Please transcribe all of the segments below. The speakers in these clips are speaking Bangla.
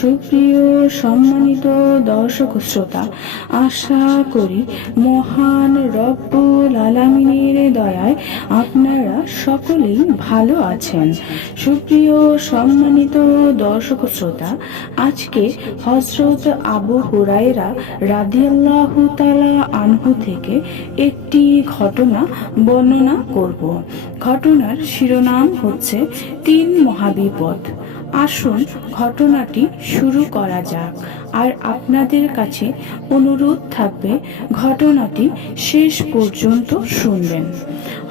সুপ্রিয় সম্মানিত দর্শক শ্রোতা, আশা করি মহান রব্বুল আলামিনের দয়ায় আপনারা সকলেই ভালো আছেন। সুপ্রিয় সম্মানিত দর্শক শ্রোতা, আজকে হজরত আবু হুরাইরা রাদিয়াল্লাহু তাআলা আনহু থেকে একটি ঘটনা বর্ণনা করব। ঘটনার শিরোনাম হচ্ছে তিন মহাবিপদ। আসুন ঘটনাটি শুরু করা যাক। আর আপনাদের কাছে অনুরোধ থাকবে ঘটনাটি শেষ পর্যন্ত শুনবেন।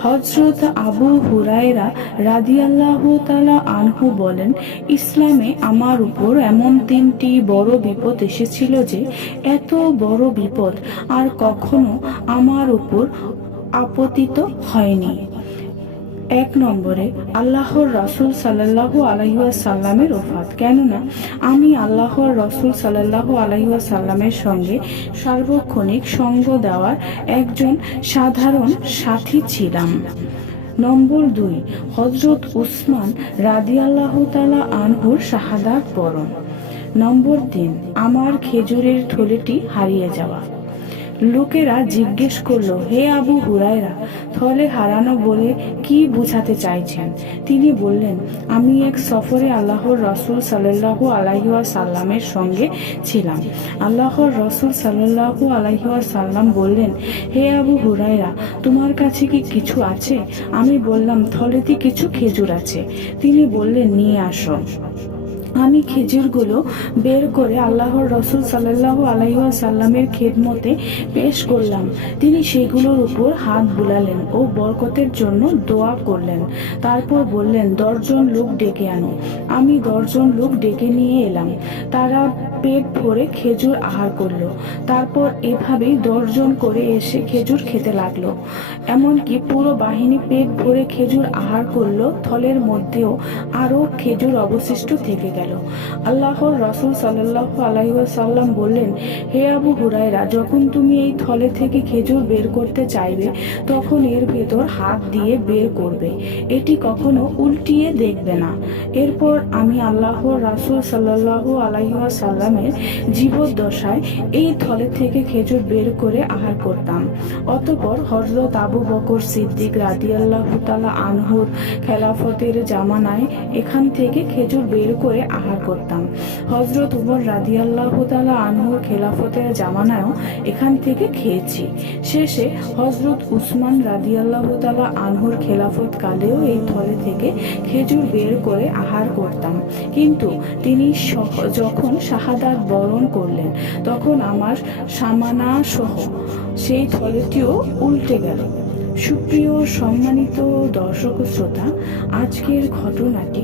হজরত আবু হুরায়রা রাদিয়াল্লাহু তালা আনহু বলেন, ইসলামে আমার উপর এমন তিনটি বড় বিপদ এসেছিল যে, এত বড় বিপদ আর কখনো আমার উপর আপতিত হয়নি। এক নম্বরে আল্লাহর রসুল সাল্লাহ আলহিউসাল্লামের ওফাত। কেননা আমি আল্লাহর রসুল সাল্লাহ আলহিউসাল্লামের সঙ্গে সার্বক্ষণিক সঙ্গ দেওয়ার একজন সাধারণ সাথী ছিলাম। নম্বর দুই হজরত উসমান রাদি আল্লাহ তালা আনহুর শাহাদাত বরণ। নম্বর তিন, আমার খেজুরের থলেটি হারিয়ে যাওয়া। লোকেরা জিজ্ঞেস করল, হে আবু হুরায়রা, থলে হারানো বলে কি বুঝাতে চাইছেন? তিনি বললেন, আমি এক সফরে আল্লাহর রসুল সাল্লাহু আলাইহুয়া সাল্লামের সঙ্গে ছিলাম। আল্লাহর রসুল সাল্লাহু আলাইহুয়া সাল্লাম বললেন, হে আবু হুরায়রা, তোমার কাছে কি কিছু আছে? আমি বললাম, থলেতে কিছু খেজুর আছে। তিনি বললেন, নিয়ে আসো। আমি খেজুরগুলো বের করে আল্লাহর রসুল সাল্লাহ আলাইসাল্লামের খেদমতে পেশ করলাম। তিনি সেগুলোর উপর হাত বুলালেন ও বরকতের জন্য দোয়া করলেন। তারপর বললেন, দশজন লোক ডেকে আনো। আমি দশজন লোক ডেকে নিয়ে এলাম। তারা পেট ভরে খেজুর আহার করল। তারপর এভাবেই দশজন করে এসে খেজুর খেতে লাগল। এমনকি পুরো বাহিনী পেট ভরে খেজুর আহার করল। থলের মধ্যেও আরও খেজুর অবশিষ্ট থেকে গেল। আল্লাহর রসুল সাল্লাহ আলাইসাল্লাম বললেন, হে আবু হুরাইরা যখন তুমি এই থলে থেকে খেজুর বের করতে চাইবে, তখন এর ভেতর হাত দিয়ে বের করবে। এটি কখনো উল্টিয়ে দেখবে না। এরপর আমি আল্লাহর রাসুল সাল্লাহ আলাইসাল্লাম সাল্লামের জীবদ্দশায় এই থলে থেকে খেজুর বের করে আহার করতাম। অতপর হজরত আবু বকর সিদ্দিক রাদি আল্লাহ তালা আনহুর খেলাফতের জামানায় এখান থেকে খেজুর বের করে আহার করতাম। হজরত উমর রাদি আল্লাহ তালা আনহুর খেলাফতের জামানায়ও এখান থেকে খেয়েছি। শেষে হজরত উসমান রাদি আল্লাহ তালা আনহুর খেলাফত কালেও এই থলে থেকে খেজুর বের করে আহার করতাম। কিন্তু তিনি যখন শাহাদ শাহাদাত বরণ করলেন, তখন আমার সামানা সহ সেই থলেটিও উল্টে গেল। সুপ্রিয় সম্মানিত দর্শক শ্রোতা, আজকের ঘটনাটি